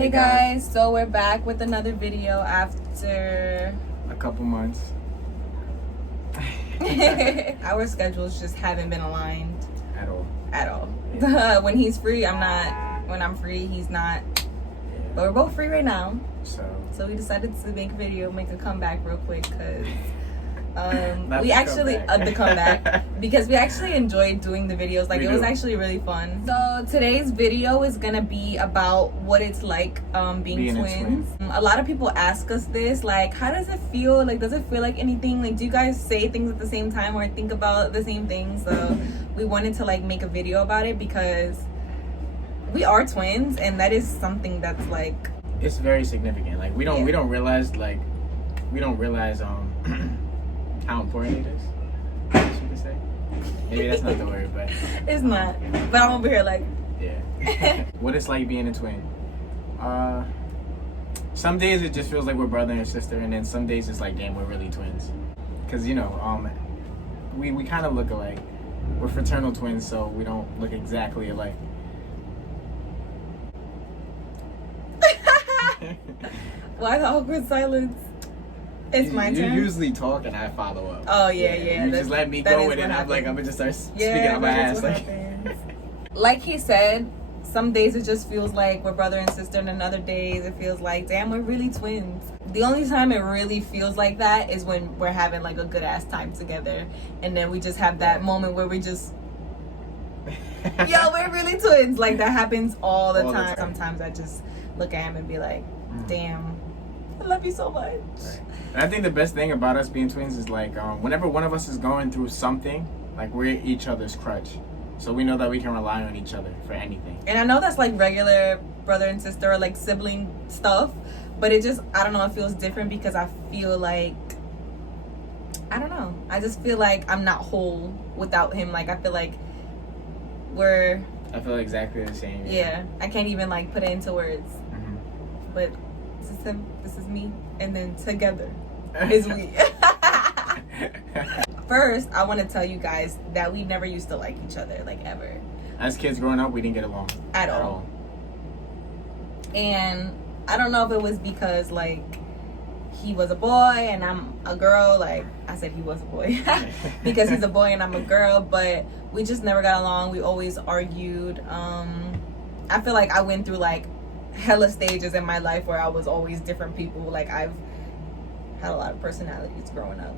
Hey guys, so we're back with another video after a couple months. Our schedules just haven't been aligned At all. Yeah. When he's free, I'm not. When I'm free, he's not. Yeah. But we're both free right now. So we decided to make a comeback real quick because the comeback because we actually enjoyed doing the videos. Like, it was actually really fun. So today's video is gonna be about what it's like being twins. A lot of people ask us this, like, how does it feel? Like, does it feel like anything? Like, do you guys say things at the same time or think about the same things? So we wanted to like make a video about it because we are twins, and that is something that's like, it's very significant. Like, we don't realize how important it is, I guess you could say. Maybe that's not the word, but it's not. But I'm over here like, yeah. What it's like being a twin. Some days it just feels like we're brother and sister, and then some days it's like, damn, we're really twins. Cause we kind of look alike. We're fraternal twins, so we don't look exactly alike. Why the awkward silence? It's my turn. You usually talk and I follow up. Oh yeah. You just let me go, and then I'm gonna just start speaking out my ass. Like he said, some days it just feels like we're brother and sister, and another days it feels like, damn, we're really twins. The only time it really feels like that is when we're having like a good ass time together, and then we just have that moment where we just, yo, we're really twins. Like, that happens all the time. Sometimes I just look at him and be like, damn, I love you so much. Right. And I think the best thing about us being twins is like, whenever one of us is going through something, like, we're each other's crutch. So we know that we can rely on each other for anything. And I know that's like regular brother and sister or like sibling stuff, but it just, I don't know, it feels different because I feel like, I don't know, I just feel like I'm not whole without him. Like, I feel like I feel exactly the same. Yeah, I can't even like put it into words. Mm-hmm. But this is him, this is me, and then together is we. First, I want to tell you guys that we never used to like each other, like, ever. As kids growing up, we didn't get along at all. And I don't know if it was because like he was a boy and I'm a girl. Like, I said he was a boy because he's a boy and I'm a girl, but we just never got along. We always argued. I feel like I went through like hella stages in my life where I was always different people. Like, I've had a lot of personalities growing up.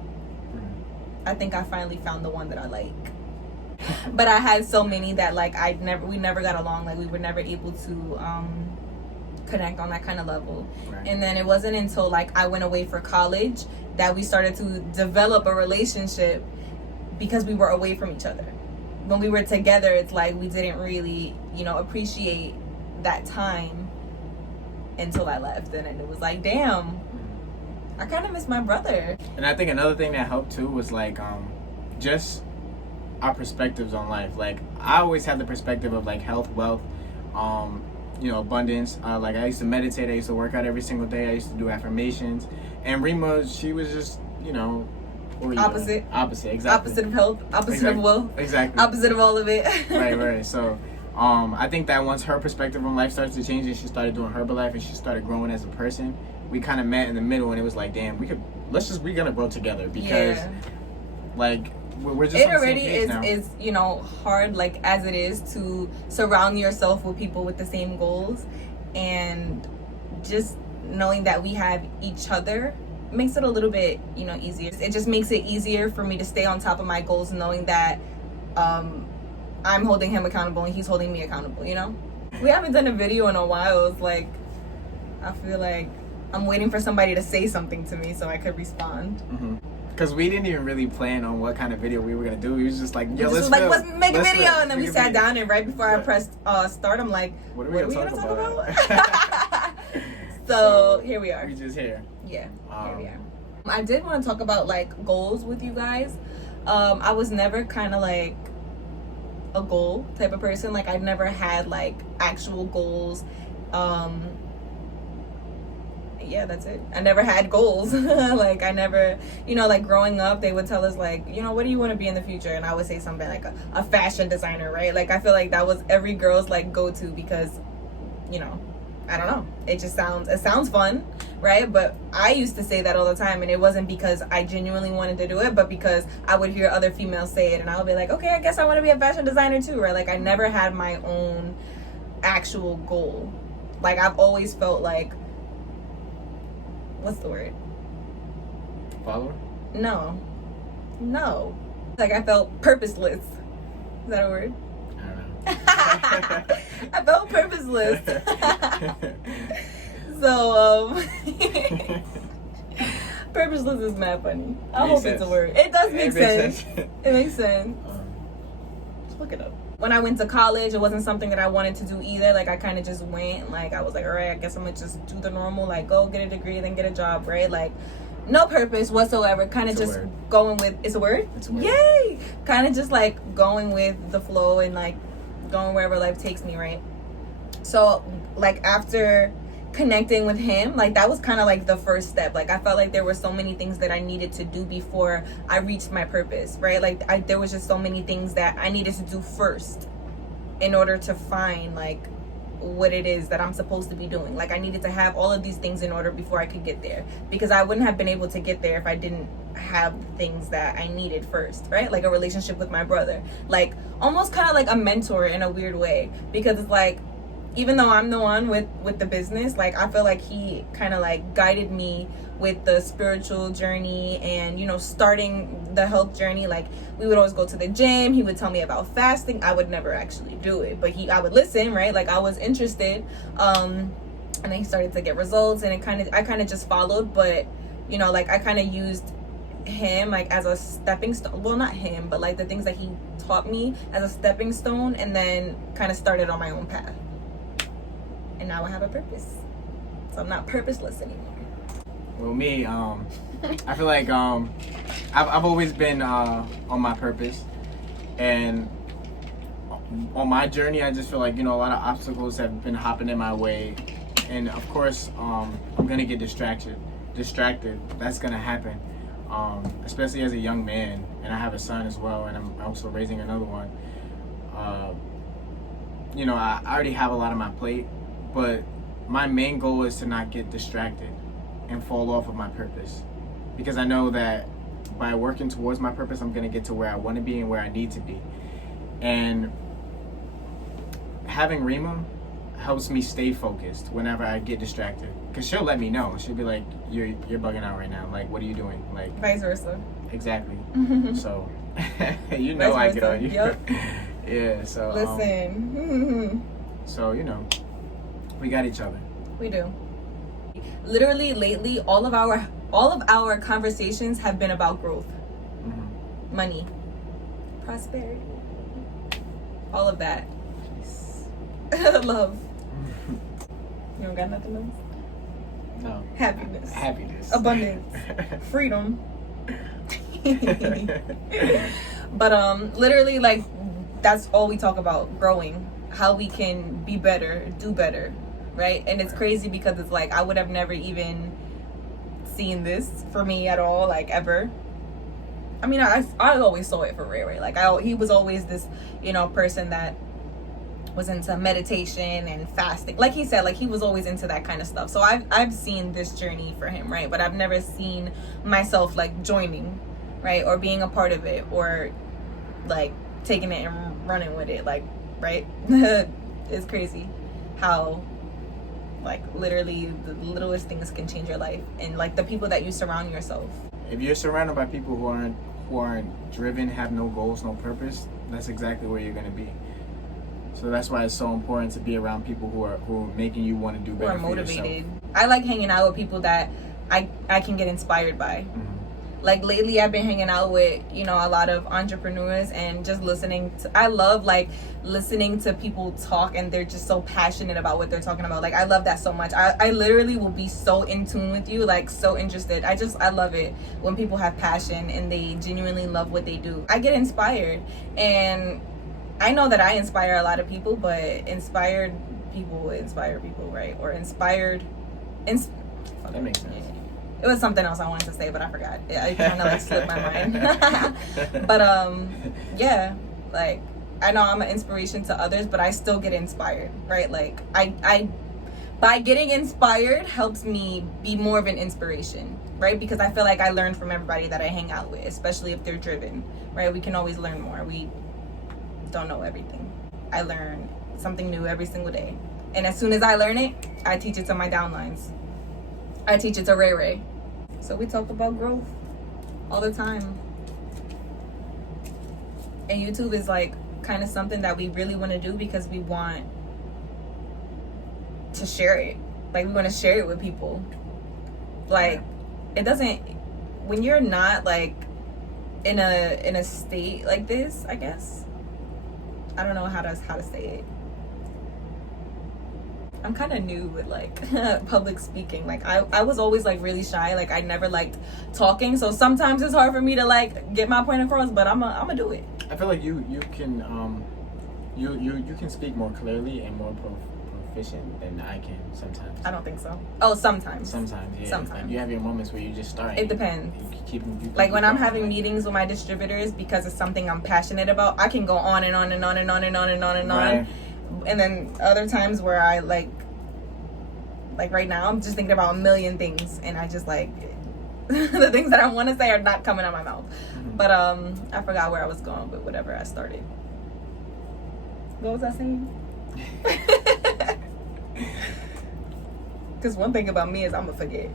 I think I finally found the one that I like. But I had so many that like we never got along. Like, we were never able to connect on that kind of level. Right. And then it wasn't until like I went away for college that we started to develop a relationship because we were away from each other. When we were together, it's like we didn't really, appreciate that time until I left. And then it was like, damn, I kind of miss my brother. And I think another thing that helped too was like just our perspectives on life. Like, I always had the perspective of like health, wealth, abundance. Like, I used to meditate, I used to work out every single day, I used to do affirmations. And Rima, she was just, opposite, exactly. Opposite of health, opposite of wealth, exactly. Opposite of all of it. Right. So I think that once her perspective on life started to change and she started doing Herbalife and she started growing as a person, we kind of met in the middle, and it was like, damn, we're gonna grow together because like we're just, it already is hard, like, as it is, to surround yourself with people with the same goals, and just knowing that we have each other makes it a little bit easier. It just makes it easier for me to stay on top of my goals, knowing that I'm holding him accountable and he's holding me accountable. We haven't done a video in a while. It's like, I feel like I'm waiting for somebody to say something to me so I could respond. Because we didn't even really plan on what kind of video we were going to do. We was just like, yo, let's make a video. And then we sat down, and right before I pressed start, I'm like, what are we going to talk about? So here we are. We just here. Yeah, here we are. I did want to talk about like goals with you guys. I was never kind of like a goal type of person. Like, I've never had like actual goals. Yeah, that's it. I never had goals. Like, I never, like, growing up, they would tell us like, what do you want to be in the future? And I would say something like a fashion designer, right? Like, I feel like that was every girl's like go-to because, I don't know. It sounds fun, right? But I used to say that all the time, and it wasn't because I genuinely wanted to do it, but because I would hear other females say it, and I would be like, okay, I guess I want to be a fashion designer too, right? Like, I never had my own actual goal. Like, I've always felt like, what's the word? Follower? No. Like, I felt purposeless. Is that a word? I felt purposeless. So, purposeless is mad funny. I hope it's a word. It does make sense. It makes sense. Just look it up. When I went to college, it wasn't something that I wanted to do either. Like, I kind of just went. Like, I was like, all right, I guess I'm gonna just do the normal. Like, go get a degree, then get a job, right? Like, no purpose whatsoever. Kind of just going with. It's a word. It's a word. Yay! Kind of just like going with the flow and like going wherever life takes me, right? So, like, after connecting with him, like, that was kind of like the first step. Like, I felt like there were so many things that I needed to do before I reached my purpose, right? Like, there was just so many things that I needed to do first in order to find like what it is that I'm supposed to be doing. Like, I needed to have all of these things in order before I could get there, because I wouldn't have been able to get there if I didn't have the things that I needed first, right? Like a relationship with my brother, like almost kind of like a mentor in a weird way, because it's like, even though I'm the one with the business, like, I feel like he kind of like guided me with the spiritual journey and, you know, starting the health journey. Like, we would always go to the gym. He would tell me about fasting. I would never actually do it, but I would listen, right? Like, I was interested. And then he started to get results, and I kind of just followed. But, you know, like, I kind of used him like as a stepping stone. Well, not him, but like the things that he taught me as a stepping stone, and then kind of started on my own path. And now I have a purpose. So I'm not purposeless anymore. Well, me, I feel like I've always been on my purpose, and on my journey, I just feel like, you know, a lot of obstacles have been hopping in my way, and of course, I'm gonna get distracted. That's gonna happen, especially as a young man, and I have a son as well, and I'm also raising another one. You know, I already have a lot on my plate, but my main goal is to not get distracted and fall off of my purpose, because I know that by working towards my purpose, I'm going to get to where I want to be and where I need to be. And having Rima helps me stay focused whenever I get distracted, because she'll let me know. She'll be like, you're bugging out right now. Like, what are you doing? Like, vice versa. Exactly. So you know, I get on you. Yep. Yeah, so listen. So, you know, we got each other. We do. Literally lately, all of our conversations have been about growth, money, prosperity, all of that. Love. You don't got nothing else? No. Happiness. Abundance. Freedom. But literally, like, that's all we talk about: growing, how we can be better, do better, right? And it's crazy because it's like, I would have never even seen this for me at all, like, ever. I mean, I always saw it for Ray. Like, he was always this, you know, person that was into meditation and fasting. Like he said, like, he was always into that kind of stuff. So I've seen this journey for him, right? But I've never seen myself like joining, right? Or being a part of it, or like taking it and running with it, like, right? It's crazy how, like, literally the littlest things can change your life, and like the people that you surround yourself. If you're surrounded by people who aren't driven, have no goals, no purpose, that's exactly where you're gonna be. So that's why it's so important to be around people who are making you want to do better. Who are motivated. For yourself. I like hanging out with people that I can get inspired by. Like, lately I've been hanging out with, you know, a lot of entrepreneurs, and just listening to, I love like listening to people talk, and they're just so passionate about what they're talking about. Like, I love that so much. I literally will be so in tune with you, like so interested. I love it when people have passion and they genuinely love what they do. I get inspired, and I know that I inspire a lot of people, but inspired people inspire people, right? Or inspired that makes sense. It was something else I wanted to say, but I forgot. It kind of like slipped my mind. But yeah, like, I know I'm an inspiration to others, but I still get inspired, right? Like, I by getting inspired helps me be more of an inspiration, right? Because I feel like I learn from everybody that I hang out with, especially if they're driven, right? We can always learn more. We don't know everything. I learn something new every single day. And as soon as I learn it, I teach it to my downlines. I teach it to RIMA&RAY. So we talk about growth all the time. And YouTube is like kind of something that we really want to do because we want to share it. Like, we want to share it with people. Like, it doesn't, when you're not like in a state like this, I guess, I don't know how to say it. I'm kind of new with like public speaking. Like, I was always like really shy. Like, I never liked talking, so sometimes it's hard for me to like get my point across, but I'm gonna do it. I feel like you can you can speak more clearly and more proficient than I can sometimes. I don't think so. Oh, sometimes. Sometimes, yeah. Sometimes. Like, you have your moments where you just start. It depends. You like when I'm having meetings with my distributors because it's something I'm passionate about, I can go on and on and on and on and on and on and right. on. And then other times where I like right now, I'm just thinking about a million things, and I just like the things that I want to say are not coming out my mouth. Mm-hmm. But I forgot where I was going with whatever I started. What was I saying? Because one thing about me is I'm gonna forget.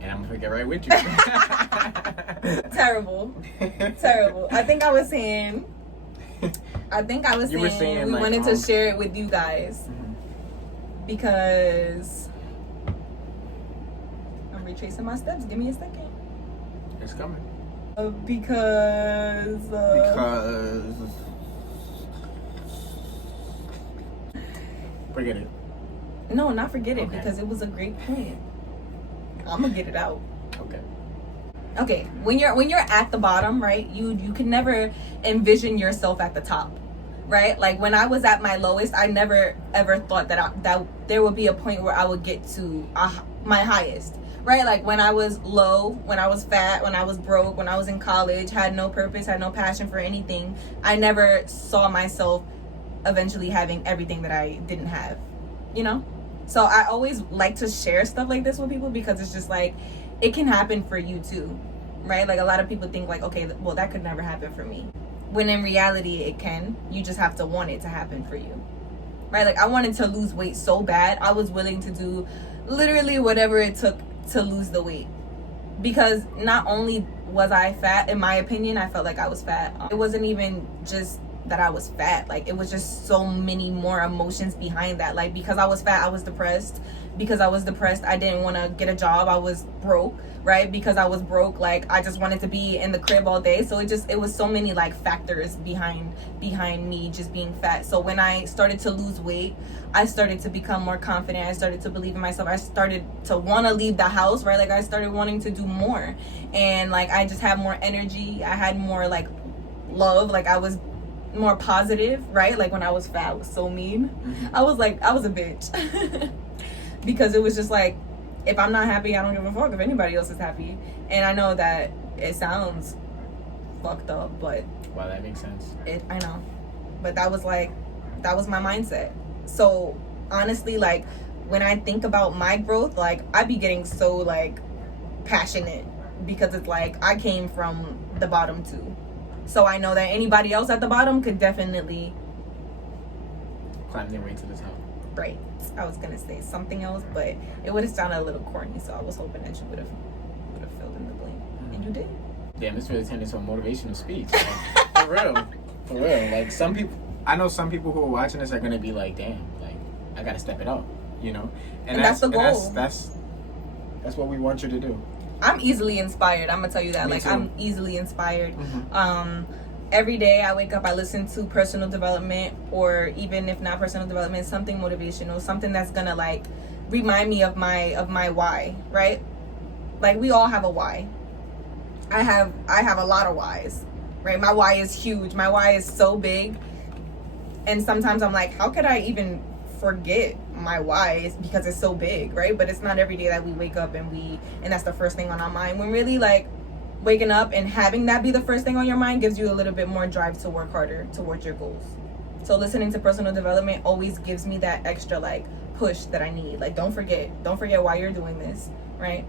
And I'm gonna forget right with you. Terrible. I think I was saying we like, wanted to share it with you guys. Mm-hmm. Because I'm retracing my steps. Give me a second. It's coming. Because forget it. No, not forget it, Okay. because it was a great point. I'm gonna get it out. Okay. When you're at the bottom, right? You can never envision yourself at the top. Right? Like, when I was at my lowest, I never ever thought that there would be a point where I would get to my highest. Right? Like, when I was low, when I was fat, when I was broke, when I was in college, had no purpose, had no passion for anything, I never saw myself eventually having everything that I didn't have. You know? So I always like to share stuff like this with people, because it's just like, it can happen for you too. Right? Like, a lot of people think like, okay, well, that could never happen for me. When in reality, it can. You just have to want it to happen for you. Right? Like, I wanted to lose weight so bad. I was willing to do literally whatever it took to lose the weight. Because not only was I fat, in my opinion, I felt like I was fat. It wasn't even just that I was fat. Like, it was just so many more emotions behind that. Like, because I was fat, I was depressed. Because I was depressed, I didn't want to get a job. I was broke, right? Because I was broke, like, I just wanted to be in the crib all day. So it was so many like factors behind me just being fat. So when I started to lose weight, I started to become more confident. I started to believe in myself. I started to want to leave the house, right? Like, I started wanting to do more, and like, I just had more energy. I had more like love. Like, I was more positive, right? Like, when I was fat, I was so mean. Mm-hmm. I was a bitch. Because it was just like, if I'm not happy, I don't give a fuck if anybody else is happy. And I know that it sounds fucked up, but Wow, that makes sense. I know. But that was my mindset. So honestly, like, when I think about my growth, like, I be getting so like passionate, because it's like, I came from the bottom too. So I know that anybody else at the bottom could definitely Climb their way to the top. Right. I was gonna say something else, but it would have sounded a little corny, so I was hoping that you would have filled in the blank. And you did. Damn, this really turned into a motivational speech. Like, for real. Like, I know some people who are watching this are gonna be like, damn, like, I gotta step it up, you know? And that's the goal. That's what we want you to do. I'm easily inspired. I'm gonna tell you that. Me like, too. I'm easily inspired. Mm-hmm. Every day I wake up, I listen to personal development, or even if not personal development, something motivational, something that's gonna like remind me of my why, right? Like, we all have a why. I have a lot of whys, right? My why is huge. My why is so big. And sometimes I'm like, how could I even forget my why? It's because it's so big, right? But it's not every day that we wake up and that's the first thing on our mind. When really, like, waking up and having that be the first thing on your mind gives you a little bit more drive to work harder towards your goals. So listening to personal development always gives me that extra like push that I need. Like, don't forget why you're doing this, right?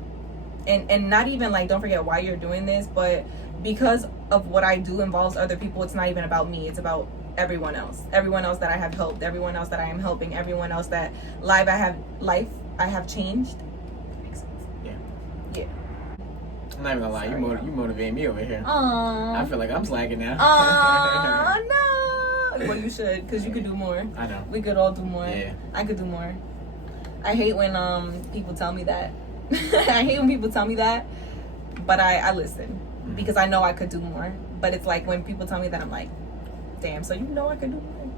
And not even like, don't forget why you're doing this, but because of what I do involves other people, it's not even about me, it's about everyone else that I have helped, everyone else that I am helping, everyone else that life I have changed. Yeah. I'm not even gonna lie, you motivate me over here. Aww. I feel like I'm slacking now. Aww, no. Well, you should, because you could do more. I know. We could all do more. Yeah. I could do more. I hate when people tell me that. I hate when people tell me that, but I listen because I know I could do more. But it's like when people tell me that, I'm like, damn, so you know I could do more.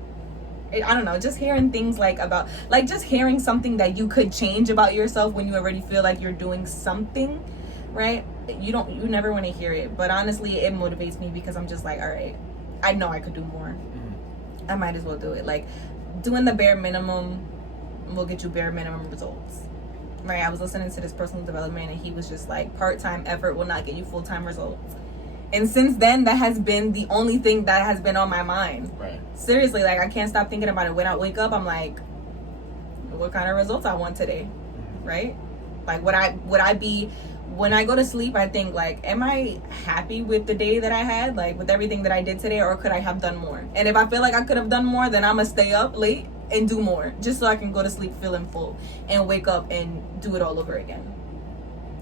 I don't know, just hearing things like about, like just hearing something that you could change about yourself when you already feel like you're doing something, right? You never want to hear it, but honestly, it motivates me because I'm just like, all right, I know I could do more. I might as well do it. Like, doing the bare minimum will get you bare minimum results, right? I was listening to this personal development, and he was just like, part-time effort will not get you full-time results. And since then, that has been the only thing that has been on my mind. Right. Seriously, like, I can't stop thinking about it. When I wake up, I'm like, what kind of results I want today, right? Like, would I be, when I go to sleep, I think, like, am I happy with the day that I had, like, with everything that I did today, or could I have done more? And if I feel like I could have done more, then I'm gonna stay up late and do more, just so I can go to sleep feeling full and wake up and do it all over again.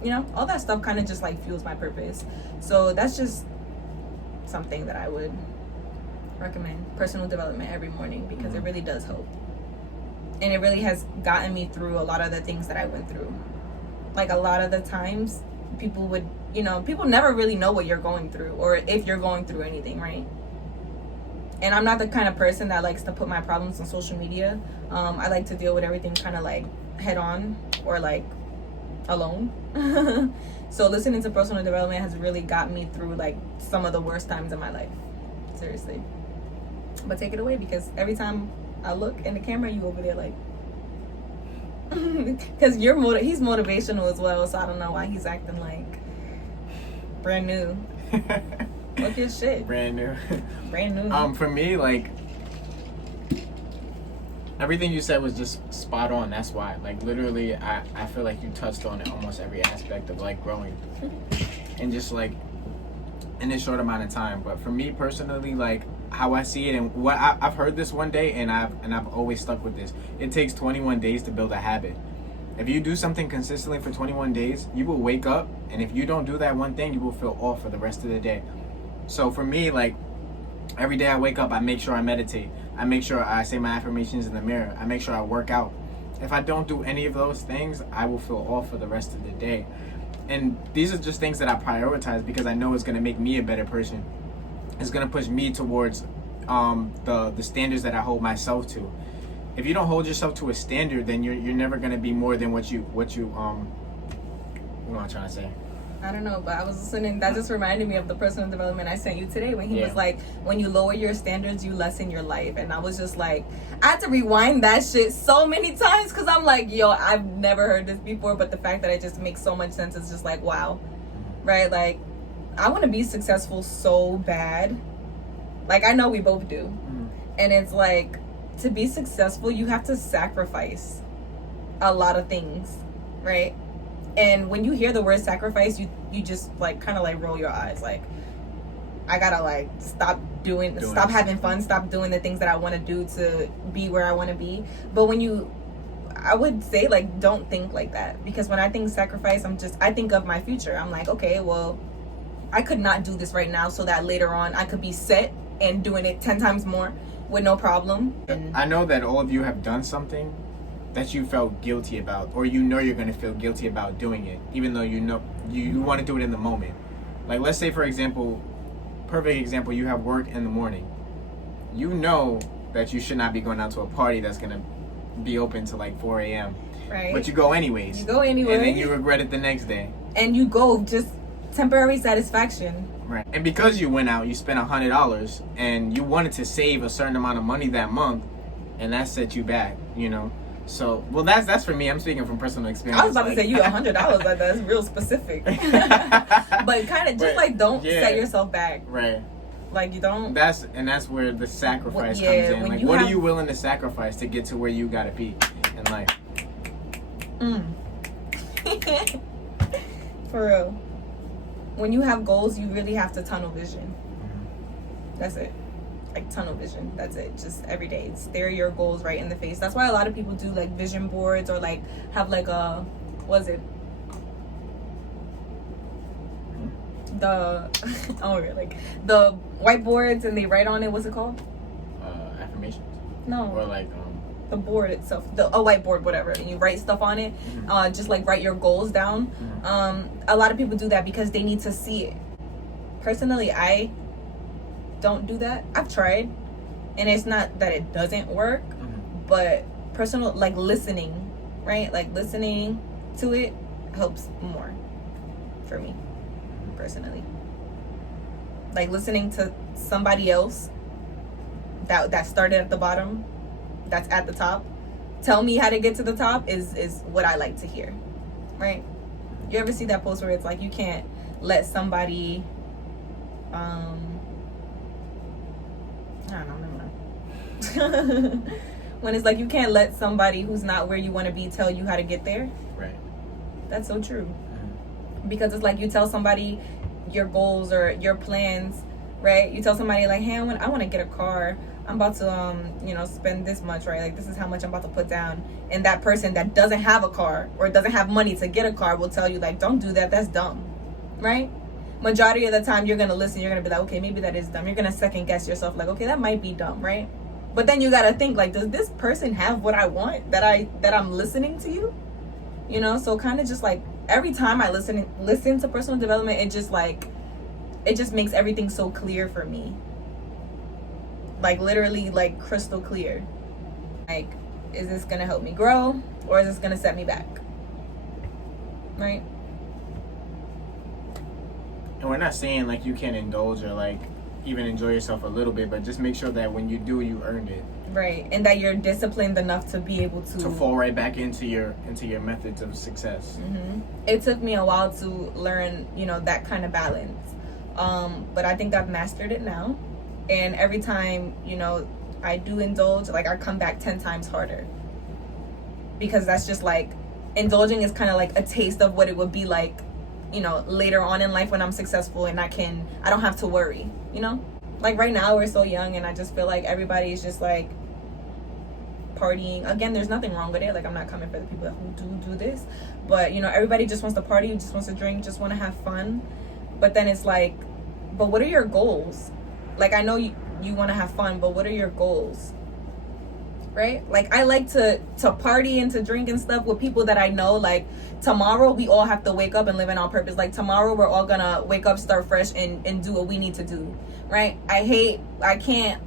You know, all that stuff kind of just like fuels my purpose. So that's just something that I would recommend, personal development every morning, because it really does help. And it really has gotten me through a lot of the things that I went through. Like, a lot of the times people would, you know, people never really know what you're going through, or if you're going through anything, right? And I'm not the kind of person that likes to put my problems on social media. I like to deal with everything kind of like head on, or like alone. So listening to personal development has really got me through like some of the worst times in my life. Seriously. But take it away, because every time I look in the camera, you over there like, because he's motivational as well, so I don't know why he's acting like brand new. Look your shit. Brand new. Brand new. For me, like, everything you said was just spot on. That's why, like, literally, I feel like you touched on almost every aspect of like growing, and just like in this short amount of time. But for me personally, like, how I see it, and what I've heard this one day, and I've always stuck with this. It takes 21 days to build a habit. If you do something consistently for 21 days, you will wake up, and if you don't do that one thing, you will feel off for the rest of the day. So for me, like, every day I wake up, I make sure I meditate. I make sure I say my affirmations in the mirror. I make sure I work out. If I don't do any of those things, I will feel off for the rest of the day. And these are just things that I prioritize because I know it's going to make me a better person. It's going to push me towards the standards that I hold myself to. If you don't hold yourself to a standard, then you're never going to be more than what you what am I trying to say? I don't know, but I was listening. That just reminded me of the personal development I sent you today, when he was like, when you lower your standards, you lessen your life. And I was just like, I had to rewind that shit so many times, because I'm like, yo, I've never heard this before. But the fact that it just makes so much sense is just like, wow, right? Like, I want to be successful so bad. Like, I know we both do. And it's like, to be successful, you have to sacrifice a lot of things, right? And when you hear the word sacrifice, you just like kind of like roll your eyes, like, I gotta like stop having fun, stop doing the things that I want to do to be where I want to be. But I would say, like, don't think like that, because when I think sacrifice, I think of my future. I'm like, okay, well, I could not do this right now, so that later on I could be set and doing it 10 times more with no problem. I know that all of you have done something that you felt guilty about, or you know you're going to feel guilty about doing it, even though you know you want to do it in the moment. Like, let's say, for example, perfect example, you have work in the morning. You know that you should not be going out to a party that's going to be open to like 4 a.m. Right. But you go anyways. You go anyway. And then you regret it the next day. And you go just temporary satisfaction. Right. And because you went out, you spent $100, and you wanted to save a certain amount of money that month, and that set you back, you know? So, well, that's for me. I'm speaking from personal experience. I was about to say, you $100, like, that's real specific. But kind of just like, don't set yourself back. Right. Like, you don't. That's where the sacrifice comes in. Like, what are you willing to sacrifice to get to where you gotta be in life? life. For real. When you have goals, you really have to tunnel vision. That's it. Like tunnel vision. That's it. Just every day. Stare your goals right in the face. That's why a lot of people do like vision boards or like have like a, what is it? The like the whiteboards and they write on it. What's it called? Affirmations. No. Or like the board itself, a whiteboard, whatever, and you write stuff on it. Just like write your goals down. A lot of people do that because they need to see it. Personally, I don't do that. I've tried, and it's not that it doesn't work, but personal, like listening, right? Like listening to it helps more for me personally. Like listening to somebody else that started at the bottom, that's at the top, tell me how to get to the top is what I like to hear, right? You ever see that post where it's like you can't let somebody I don't know, never mind. When it's like you can't let somebody who's not where you want to be tell you how to get there. Right. That's so true. Because it's like you tell somebody your goals or your plans, right? You tell somebody like, hey, I want to get a car. I'm about to spend this much, right? Like this is how much I'm about to put down. And that person that doesn't have a car or doesn't have money to get a car will tell you like, don't do that. That's dumb, right? Majority of the time you're going to listen. You're going to be like, okay, maybe that is dumb. You're going to second guess yourself like, okay, that might be dumb, right? But then you got to think like, does this person have what I want that I'm listening to you? You know, so kind of just like every time I listen to personal development, it just makes everything so clear for me. Like literally like crystal clear. Like, is this gonna help me grow or is this gonna set me back? Right? And we're not saying like you can't indulge or like even enjoy yourself a little bit, but just make sure that when you do, you earned it. Right. And that you're disciplined enough to be able to fall right back into your methods of success. It took me a while to learn, that kind of balance. But I think I've mastered it now. And every time, I do indulge, like I come back 10 times harder. Because that's just like, indulging is kind of like a taste of what it would be like, later on in life when I'm successful and I don't have to worry, Like right now we're so young and I just feel like everybody is just like partying. Again, there's nothing wrong with it. Like I'm not coming for the people who do this. But, everybody just wants to party, just wants to drink, just want to have fun. But then it's like, but what are your goals? Like I know you want to have fun, but what are your goals? Right? Like I like to party and to drink and stuff with people that I know. Like tomorrow we all have to wake up and live in on purpose. Like tomorrow we're all gonna wake up, start fresh and do what we need to do. Right? I can't,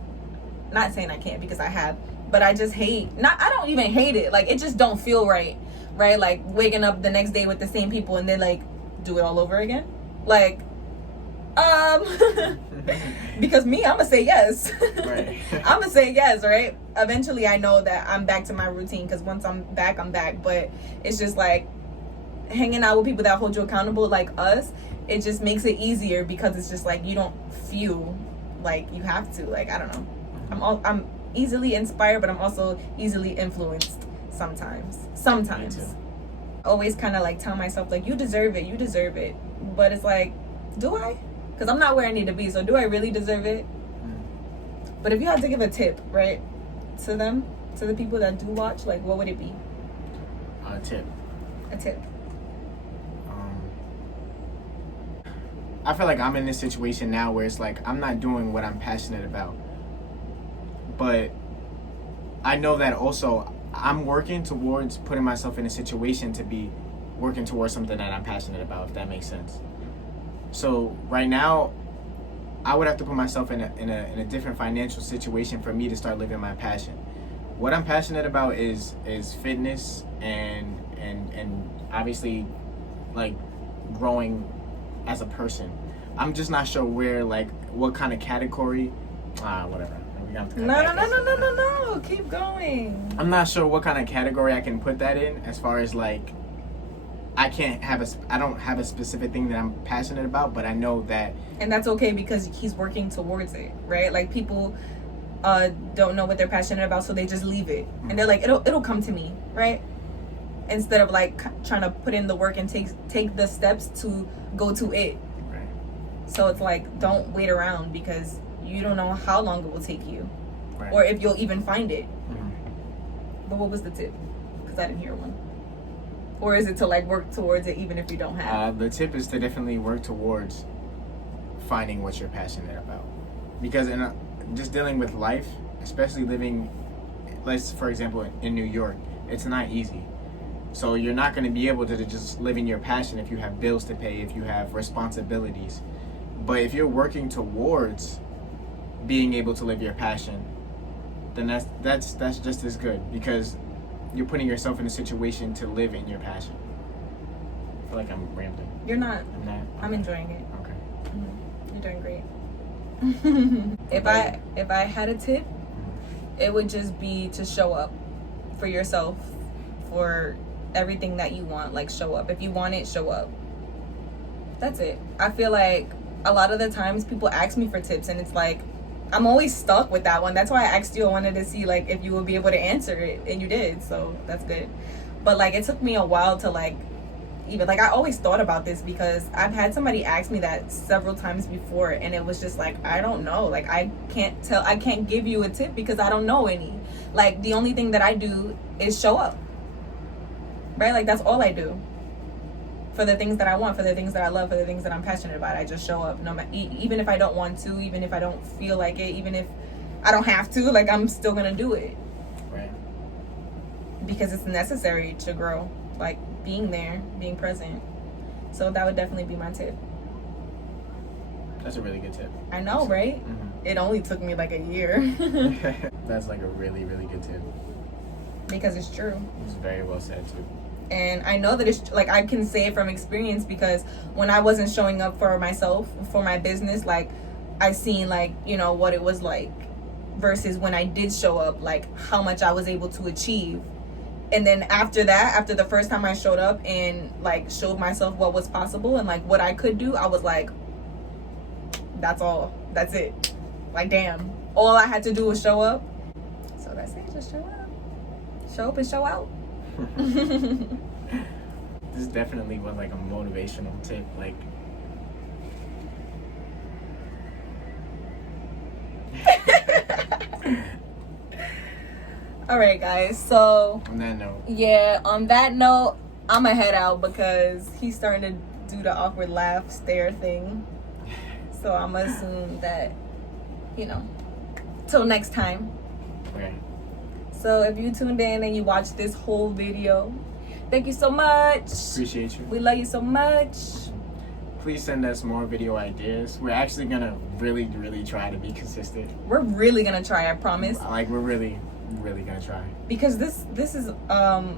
not saying I can't because I have, but I just hate, I don't even hate it. Like it just don't feel right. Right? Like waking up the next day with the same people and then like do it all over again. Like, because me, I'm gonna say yes. Right. I'm gonna say yes, right? Eventually I know that I'm back to my routine because once I'm back. But it's just like hanging out with people that hold you accountable like us, it just makes it easier because it's just like you don't feel like you have to. Like I don't know. I'm easily inspired, but I'm also easily influenced sometimes. Me too. Always kind of like tell myself like you deserve it. But it's like, do I? Because I'm not where I need to be, so do I really deserve it? But if you had to give a tip, right, to the people that do watch, like, what would it be? A tip. I feel like I'm in this situation now where it's like I'm not doing what I'm passionate about. But I know that also I'm working towards putting myself in a situation to be working towards something that I'm passionate about, if that makes sense. So right now, I would have to put myself in a different financial situation for me to start living my passion. What I'm passionate about is fitness and obviously like growing as a person. I'm just not sure where, like, what kind of category. Whatever. No. Keep going. I'm not sure what kind of category I can put that in as far as like. I don't have a specific thing that I'm passionate about, but I know that. And that's okay because he's working towards it, right? Like people don't know what they're passionate about, so they just leave it, and they're like, it'll come to me, right? Instead of like trying to put in the work and take the steps to go to it. Right. So it's like, don't wait around, because you don't know how long it will take you, Right. or if you'll even find it. Mm-hmm. But what was the tip? Because I didn't hear one. Or is it to like work towards it even if you don't have? The tip is to definitely work towards finding what you're passionate about, because just dealing with life, especially living, let's for example in New York, it's not easy. So you're not going to be able to just live in your passion if you have bills to pay, if you have responsibilities. But if you're working towards being able to live your passion, then that's just as good, because you're putting yourself in a situation to live in your passion. I feel like I'm rambling. You're not. I'm not. I'm enjoying it. Okay. You're doing great. If I had a tip, it would just be to show up for yourself, for everything that you want. Like, show up. If you want it, show up. That's it. I feel like a lot of the times people ask me for tips, and it's like, I'm always stuck with that one. That's why I asked you. I wanted to see like if you would be able to answer it, and you did, so that's good. But like, it took me a while to like, even like, I always thought about this, because I've had somebody ask me that several times before, and it was just like, I don't know, like I can't give you a tip because I don't know any. Like, the only thing that I do is show up, right? Like, that's all I do for the things that I want, for the things that I love, for the things that I'm passionate about. I just show up, no matter, even if I don't want to, even if I don't feel like it, even if I don't have to, like, I'm still gonna do it. Right. Because it's necessary to grow, like being there, being present. So that would definitely be my tip. That's a really good tip. I know, right? Mm-hmm. It only took me like a year. That's like a really, really good tip. Because it's true. It's very well said too. And I know that it's like, I can say it from experience, because when I wasn't showing up for myself, for my business, like, I seen like, you know, what it was like versus when I did show up, like how much I was able to achieve. And then after that, after the first time I showed up and like showed myself what was possible and like what I could do, I was like, that's all, that's it. Like, damn, all I had to do was show up. So that's it, just show up and show out. This definitely was like a motivational tip. Like, all right, guys, so on that note, yeah, on that note, I'ma head out because he's starting to do the awkward laugh stare thing. So I'm gonna assume that, you know, till next time. okay. So if you tuned in and you watched this whole video, thank you so much. Appreciate you. We love you so much. Please send us more video ideas. We're actually gonna really, really try to be consistent. We're really gonna try, I promise. Like, we're really, really gonna try. Because this is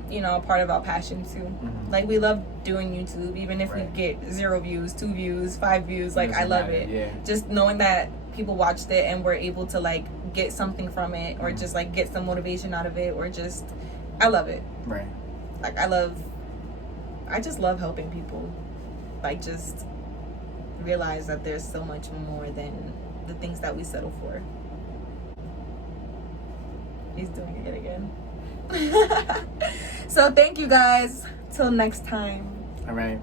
you know, a part of our passion too. Mm-hmm. Like, we love doing YouTube, even if Right. we get 0 views, 2 views, 5 views. Like, I Doesn't love matter, it. yeah. Just knowing that people watched it and we're able to like get something from it, or just like get some motivation out of it, or just, I love it. Right. Like, I just love helping people. Like, just realize that there's so much more than the things that we settle for. He's doing it again. So thank you guys. Till next time. All right.